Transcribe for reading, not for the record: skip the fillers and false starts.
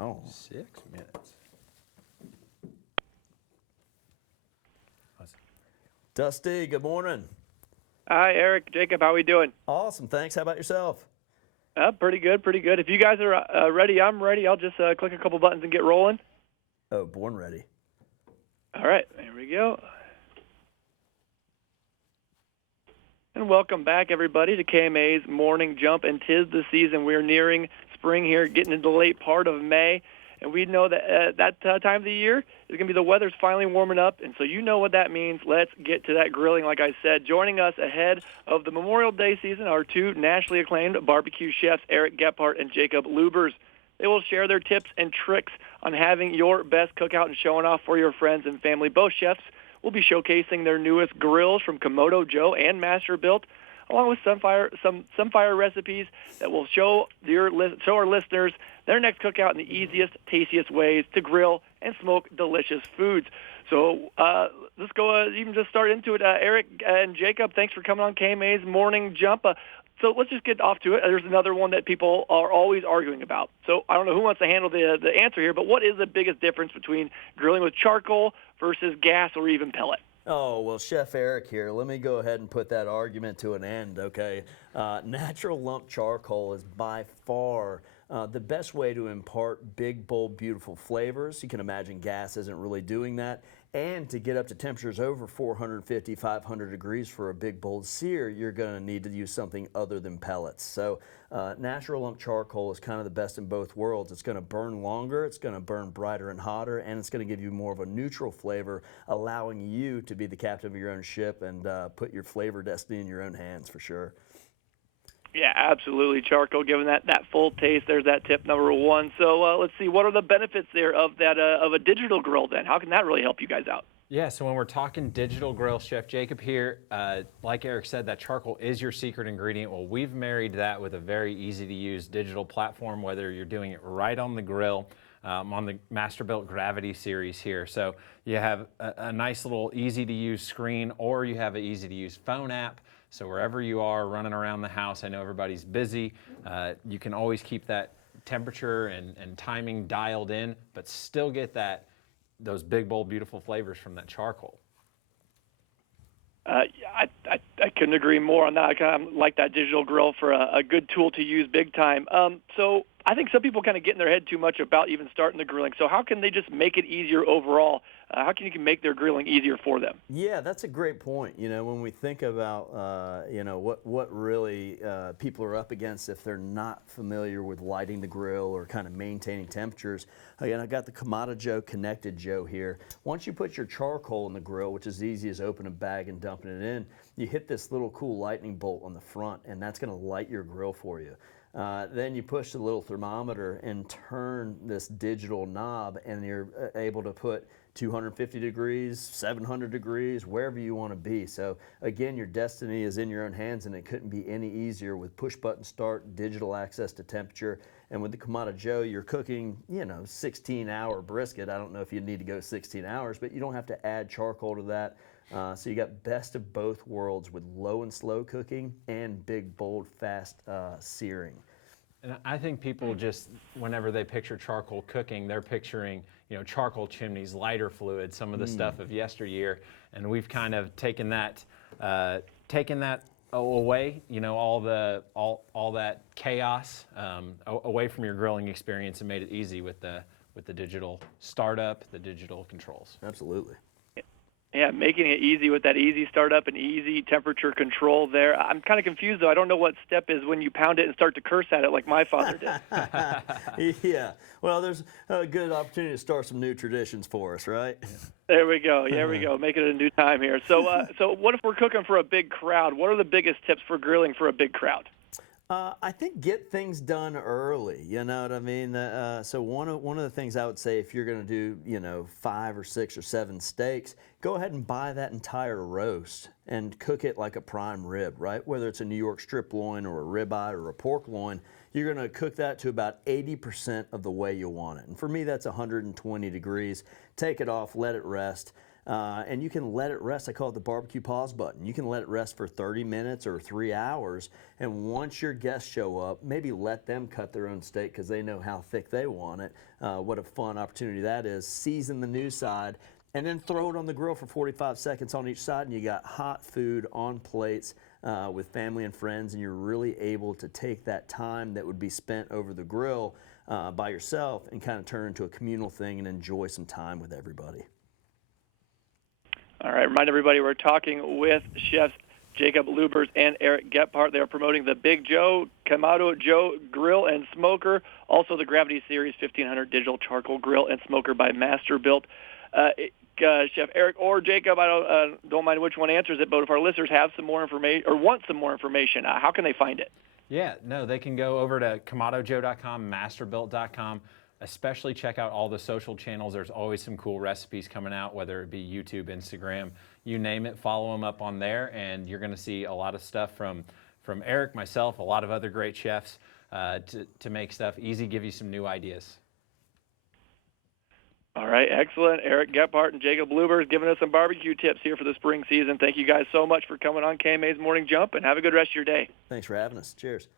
Oh. 6 minutes. Dusty, good morning. Hi, Eric, Jacob, how we doing? Awesome, thanks. How about yourself? Pretty good, pretty good. If you guys are ready, I'm ready. I'll just click a couple buttons and get rolling. Oh, born ready. All right, there we go. And welcome back, everybody, to KMA's Morning Jump. And 'tis the season. We're nearing spring here, getting into the late part of May. And we know that that time of the year is going to be the weather's finally warming up. And so you know what that means. Let's get to that grilling, like I said. Joining us ahead of the Memorial Day season are two nationally acclaimed barbecue chefs, Eric Gephart and Jacob Lubbers. They will share their tips and tricks on having your best cookout and showing off for your friends and family. Both chefs will be showcasing their newest grills from Komodo Joe and Masterbuilt, along with some fire recipes that will show our listeners their next cookout in the easiest, tastiest ways to grill and smoke delicious foods. So let's go even just start into it. Eric and Jacob, thanks for coming on KMA's Morning Jump. So let's just get off to it. There's another one that people are always arguing about. So I don't know who wants to handle the answer here, but what is the biggest difference between grilling with charcoal versus gas or even pellet? Oh, well, Chef Eric here. Let me go ahead and put that argument to an end, okay? Natural lump charcoal is by far the best way to impart big, bold, beautiful flavors. You can imagine gas isn't really doing that. And to get up to temperatures over 450, 500 degrees for a big, bold sear, you're going to need to use something other than pellets. So natural lump charcoal is kind of the best in both worlds. It's going to burn longer, it's going to burn brighter and hotter, and it's going to give you more of a neutral flavor, allowing you to be the captain of your own ship and put your flavor destiny in your own hands for sure. Yeah, absolutely. Charcoal, giving that full taste. There's that tip number one. So let's see, what are the benefits there of that of a digital grill then? How can that really help you guys out? Yeah, so when we're talking digital grill, Chef Jacob here, like Eric said, that charcoal is your secret ingredient. Well, we've married that with a very easy-to-use digital platform, whether you're doing it right on the grill, on the Masterbuilt Gravity series here. So you have a nice little easy-to-use screen, or you have an easy-to-use phone app. So wherever you are running around the house, I know everybody's busy, you can always keep that temperature and timing dialed in, but still get those big, bold, beautiful flavors from that charcoal. I couldn't agree more on that. I kind of like that digital grill for a good tool to use big time. So I think some people kind of get in their head too much about even starting the grilling. So how can they just make it easier overall? How can you make their grilling easier for them? Yeah, that's a great point. You know, when we think about, what really people are up against if they're not familiar with lighting the grill or kind of maintaining temperatures. Again, I got the Komodo Joe Connected Joe here. Once you put your charcoal in the grill, which is as easy as opening a bag and dumping it in, you hit this little cool lightning bolt on the front, and that's going to light your grill for you. Then you push the little thermometer and turn this digital knob, and you're able to put 250 degrees, 700 degrees, wherever you want to be. So again, your destiny is in your own hands, and it couldn't be any easier with push button start, digital access to temperature. And with the Komodo Joe, you're cooking, 16-hour brisket. I don't know if you need to go 16 hours, but you don't have to add charcoal to that. So you got best of both worlds with low and slow cooking and big, bold, fast searing. And I think people just, whenever they picture charcoal cooking, they're picturing, charcoal chimneys, lighter fluid, some of the stuff of yesteryear, and we've kind of taken that away, all that chaos away from your grilling experience and made it easy with the digital startup, the digital controls. Absolutely. Yeah, making it easy with that easy startup and easy temperature control there. I'm kind of confused, though. I don't know what step is when you pound it and start to curse at it like my father did. Yeah. Well, there's a good opportunity to start some new traditions for us, right? There we go. Yeah, there we go. Making it a new time here. So what if we're cooking for a big crowd? What are the biggest tips for grilling for a big crowd? I think get things done early, you know what I mean? So one of the things I would say, if you're going to do, 5 or 6 or 7 steaks, go ahead and buy that entire roast and cook it like a prime rib, right? Whether it's a New York strip loin or a ribeye or a pork loin, you're going to cook that to about 80% of the way you want it. And for me, that's 120 degrees. Take it off, let it rest. and you can let it rest. I call it the barbecue pause button. You can let it rest for 30 minutes or 3 hours, and once your guests show up, maybe let them cut their own steak because they know how thick they want it. What a fun opportunity that is. Season the new side, and then throw it on the grill for 45 seconds on each side, and you got hot food on plates with family and friends, and you're really able to take that time that would be spent over the grill by yourself and kind of turn into a communal thing and enjoy some time with everybody. All right, remind everybody we're talking with chefs Jacob Lubbers and Eric Gephart. They are promoting the Big Joe, Kamado Joe Grill and Smoker, also the Gravity Series 1500 Digital Charcoal Grill and Smoker by Masterbuilt. Chef Eric or Jacob, I don't mind which one answers it, but if our listeners have some more information or want some more information, how can they find it? Yeah, no, they can go over to KamadoJoe.com, Masterbuilt.com. Especially check out all the social channels. There's always some cool recipes coming out, whether it be YouTube, Instagram, you name it. Follow them up on there, and you're going to see a lot of stuff from Eric, myself, a lot of other great chefs to make stuff easy, give you some new ideas. All right, excellent. Eric Gephart and Jacob Lubbers giving us some barbecue tips here for the spring season. Thank you guys so much for coming on KMA's Morning Jump, and have a good rest of your day. Thanks for having us. Cheers.